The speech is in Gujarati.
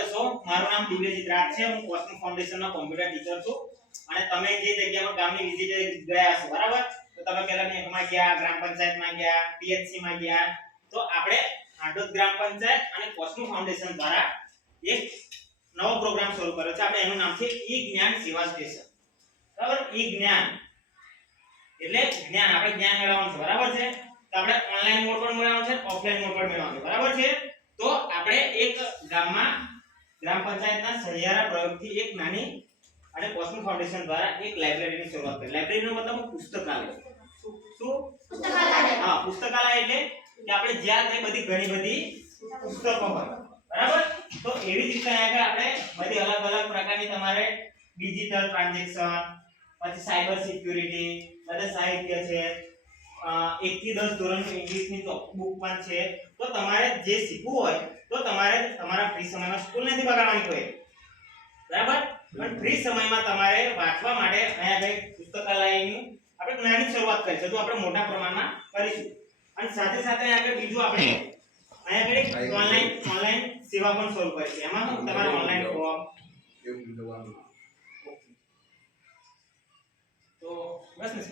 જશો. મારું નામ દિવ્યજીત રાજ છે. હું કોસ્મો ફાઉન્ડેશનનો કોમ્પ્યુટર ટીચર છું. અને તમે જે જગ્યામાં ગામની વિઝિટ ગયા છો બરાબર? તો તમે પહેલા બેંકમાં ગયા, ગ્રામ પંચાયતમાં ગયા પીએચસી માં ગયા. તો આપણે હાડોદ ગ્રામ પંચાયત અને કોસ્મો ફાઉન્ડેશન દ્વારા એક નવો પ્રોગ્રામ શરૂ કર્યો છે. આપણે એનું નામ છે ઈ જ્ઞાન સેવા સ્ટેશન. બરાબર? ઈ જ્ઞાન. એટલે જ્ઞાન, આપણે જ્ઞાન મેળવવાનું છે. બરાબર છે? તો આપણે ઓનલાઈન મોડ પણ મેળવવાનું છે ઓફલાઈન મોડ પણ મેળવવાનું છે. બરાબર છે? તો આપણે એક ગામમાં ગ્રામ પંચાયતના સહિયારા પ્રયોગથી એક નાની અને કોસ્મિક ફાઉન્ડેશન દ્વારા એક લાઇબ્રેરીની શરૂઆત કરી. લાઇબ્રેરીનો મતલબ પુસ્તકાલય. શું પુસ્તકાલય. હા પુસ્તકાલય એટલે કે આપણે જ્યાં તે બધી ઘણી બધી પુસ્તકો હોય. બરાબર? તો એવી જ રીતે આગળ આપણે બધી અલગ અલગ પ્રકારની તમારે ડિજિટલ ટ્રાન્ઝેક્શન પછી સાયબર સિક્યુરિટી બધા સાહિત્ય છે. એક થી દસ ધોરણનું ઇંગ્લિશની બુક પણ છે. તો તમારે જે શીખવું હોય તો તમારે તમારા ફ્રી સમયમાં સ્કૂલ નથી બગાડવાની કોઈ. બરાબર? પણ ફ્રી સમયમાં તમારે વાંચવા માટે અહીંયા આગળ પુસ્તકાલયનું આપણે જ્ઞાનની શરૂઆત કરી છે. તો આપણે મોટા પ્રમાણમાં કરીશું. અને સાથે સાથે અહીંયા આગળ બીજું આપણે અહીંયા આગળ ઓનલાઈન ઓનલાઈન સેવા પણ શરૂ કરી છે. એમાં તમારે ઓનલાઈન ફોર્મ તો બસ ને